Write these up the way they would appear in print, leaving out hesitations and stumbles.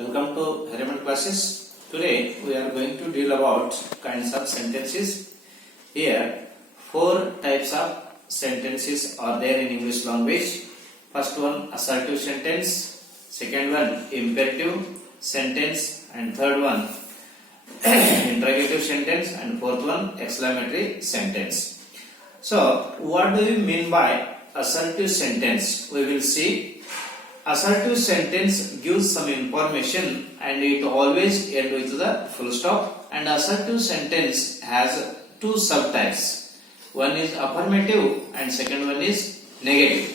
Welcome to Hiremath classes. Today we are going to deal about kinds of sentences. Here, four types of sentences are there in English language. First one, assertive sentence. Second one, imperative sentence, and third one, interrogative sentence, and fourth one, exclamatory sentence. So, what do we mean by assertive sentence? We will see. Assertive sentence gives some information and it always ends with the full stop. And assertive sentence has two subtypes. One is affirmative and second one is negative.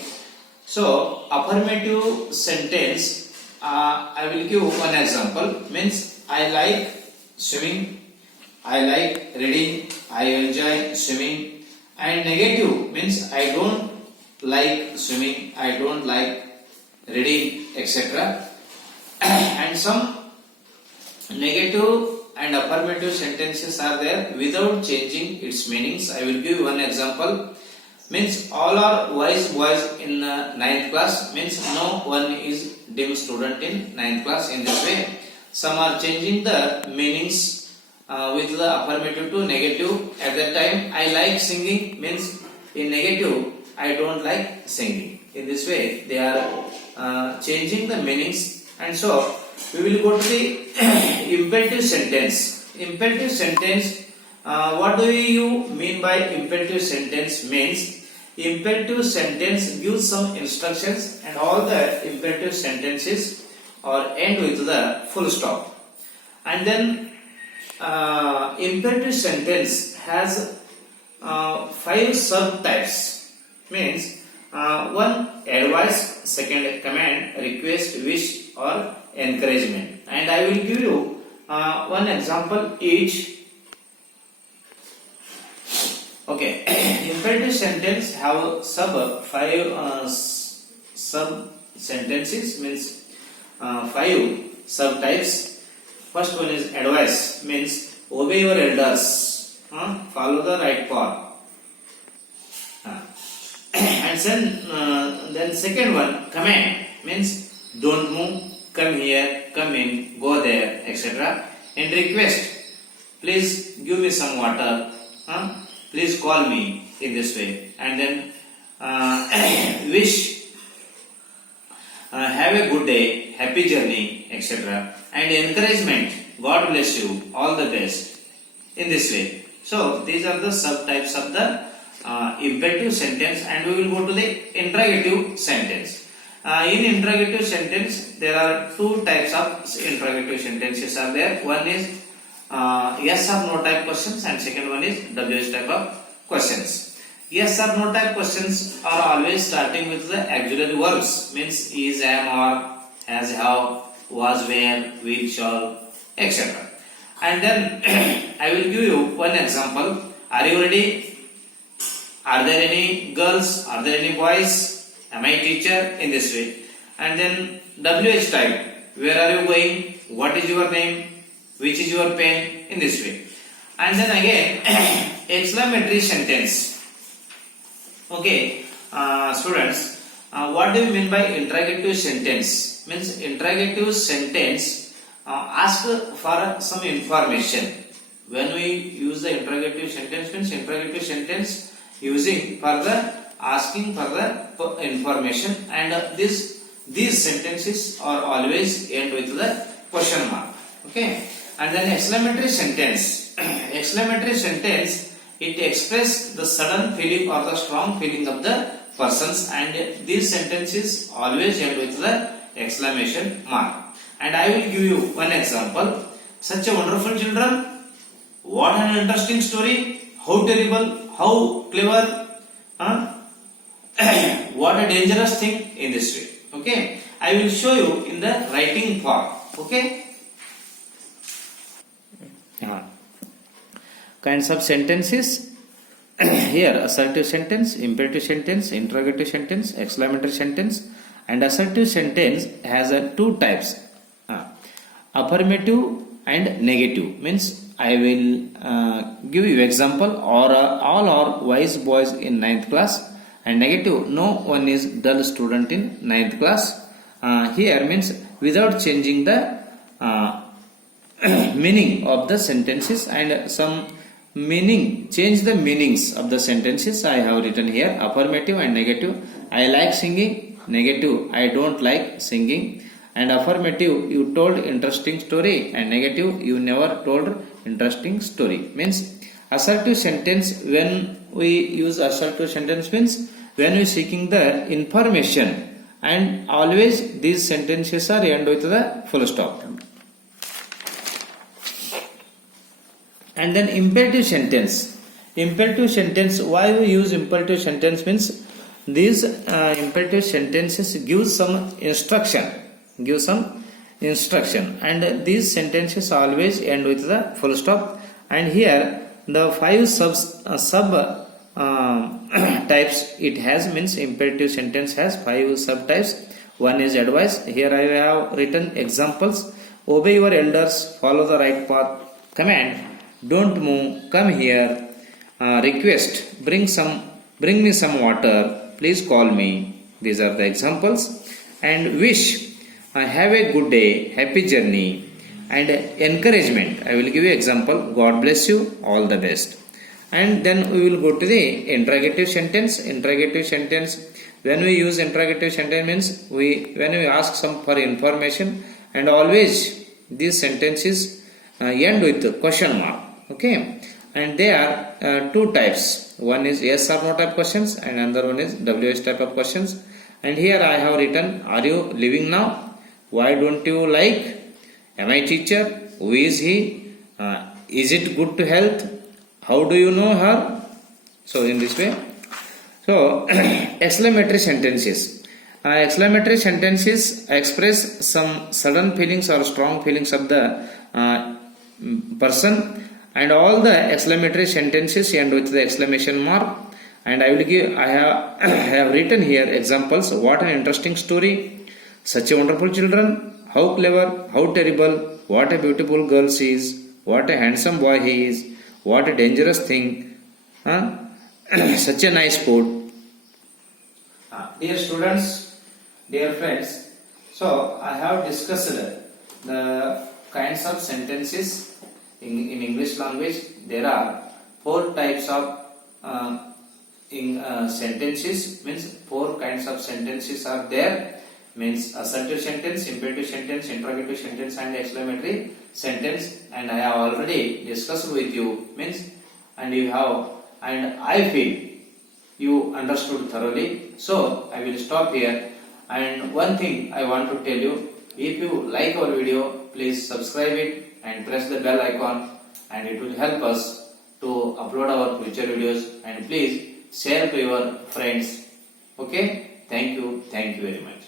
So, affirmative sentence, I will give one example. Means I like swimming, I like reading, I enjoy swimming. And negative means I don't like swimming, I don't like reading, etc. And some negative and affirmative sentences are there without changing its meanings. I will give one example. Means all are wise boys in 9th class. Means no one is dim student in 9th class. In this way, some are changing the meanings with the affirmative to negative. At that time, I like singing means in negative, I don't like singing. In this way, they are changing the meanings, and so we will go to the imperative sentence. Imperative sentence, what do you mean by imperative sentence? Means imperative sentence gives some instructions and all the imperative sentences are end with the full stop. And then imperative sentence has 5 subtypes. Means one, advice, second, command, request, wish or encouragement. And I will give you one example each. Okay, imperative sentence have 5 sub sentences, means 5 subtypes. First one is advice, means obey your elders, follow the right path. And then second one, command, means don't move, come here, come in, go there, etc. And request, please give me some water, please call me, in this way. And then wish, have a good day, happy journey, etc. And encouragement, God bless you, all the best, in this way. So these are the subtypes of the imperative sentence, and we will go to the interrogative sentence. In interrogative sentence, there are 2 types of interrogative sentences are there. One is yes or no type questions, and second one is WH type of questions. Yes or no type questions are always starting with the auxiliary verbs, means is, am, are, has, have, was, where, will, shall, etc. And then I will give you one example. Are you ready? Are there any girls? Are there any boys? Am I teacher? In this way. And then WH type. Where are you going? What is your name? Which is your pen? In this way. And then again, exclamatory sentence. Okay, students, what do you mean by interrogative sentence? Means interrogative sentence ask for some information. When we use the interrogative sentence, means interrogative sentence using for the asking for the information, and these sentences are always end with the question mark. Okay, and then exclamatory sentence. Exclamatory sentence, it expresses the sudden feeling or the strong feeling of the persons, and these sentences always end with the exclamation mark. And I will give you one example. Such a wonderful children, what an interesting story, how terrible, how clever, what a dangerous thing, in this way. Okay, I will show you in the writing form. Okay, kinds of sentences. Here, assertive sentence, imperative sentence, interrogative sentence, exclamatory sentence. And assertive sentence has 2 types, affirmative and negative. Means I will give you example, or all are wise boys in 9th class, and negative, no one is dull student in 9th class. Here means without changing the uh, meaning of the sentences and some meaning, change the meanings of the sentences I have written here. Affirmative and negative. I like singing. Negative, I don't like singing. And affirmative, you told interesting story. And negative, you never told interesting story. Means assertive sentence, when we use assertive sentence means when we seeking the information, and always these sentences are end with the full stop. And then imperative sentence. Imperative sentence, why we use imperative sentence means these imperative sentences give some instruction, and these sentences always end with the full stop. And here the five sub types it has, means imperative sentence has five subtypes. One is advice. Here I have written examples. Obey your elders, follow the right path. Command, don't move, come here. Request, bring me some water, please call me. These are the examples. And wish, have a good day, happy journey. And encouragement, I will give you example, God bless you, all the best. And then we will go to the interrogative sentence. Interrogative sentence, when we use interrogative sentence means when we ask some for information, and always these sentences end with question mark. Okay, and there are two types. One is yes or no type questions, and another one is WH type of questions. And here I have written, are you living now? Why don't you like? Am I teacher? Who is he? Is it good to health? How do you know her? So in this way. So exclamatory sentences. Exclamatory sentences express some sudden feelings or strong feelings of the person, and all the exclamatory sentences end with the exclamation mark. And I have written here examples. What an interesting story! Such a wonderful children! How clever! How terrible! What a beautiful girl she is! What a handsome boy he is! What a dangerous thing! Such a nice food! Dear students, dear friends, so I have discussed the kinds of sentences in English language. There are four types of sentences, means four kinds of sentences are there, means assertive sentence, imperative sentence, interrogative sentence, and exclamatory sentence. And I have already discussed with you, means, and I feel you understood thoroughly. So I will stop here. And one thing I want to tell you, if you like our video, please subscribe it and press the bell icon, and it will help us to upload our future videos. And please share to your friends. Okay, thank you very much.